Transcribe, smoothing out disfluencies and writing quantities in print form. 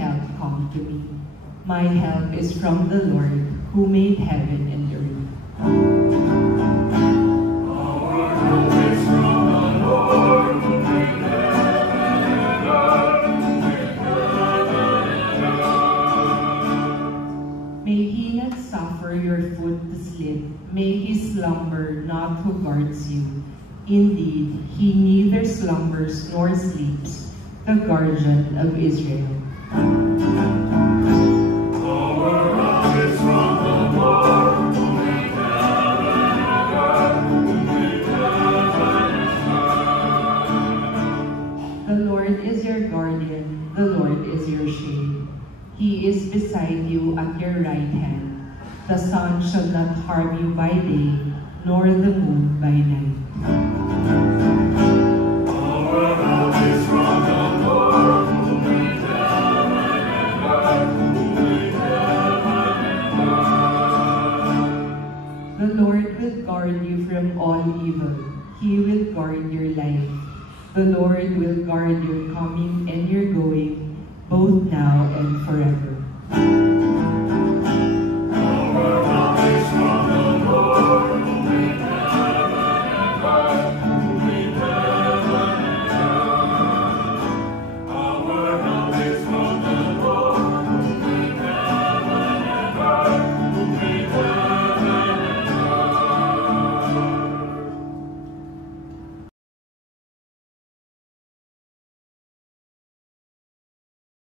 help come to me. My help is from the Lord, who made heaven and earth. Our help is from the Lord, who made heaven and earth. May he not suffer your foot to slip. May he slumber not who guards you. Indeed, he neither slumbers nor sleeps, the guardian of Israel. Our help is from the Lord, who made heaven and earth. The Lord is your guardian, the Lord is your shade. He is beside you at your right hand. The sun shall not harm you by day, nor the moon by night. Our help is from the Lord, who made heaven and earth. The Lord will guard you from all evil. He will guard your life. The Lord will guard your coming and your going, both now and forever.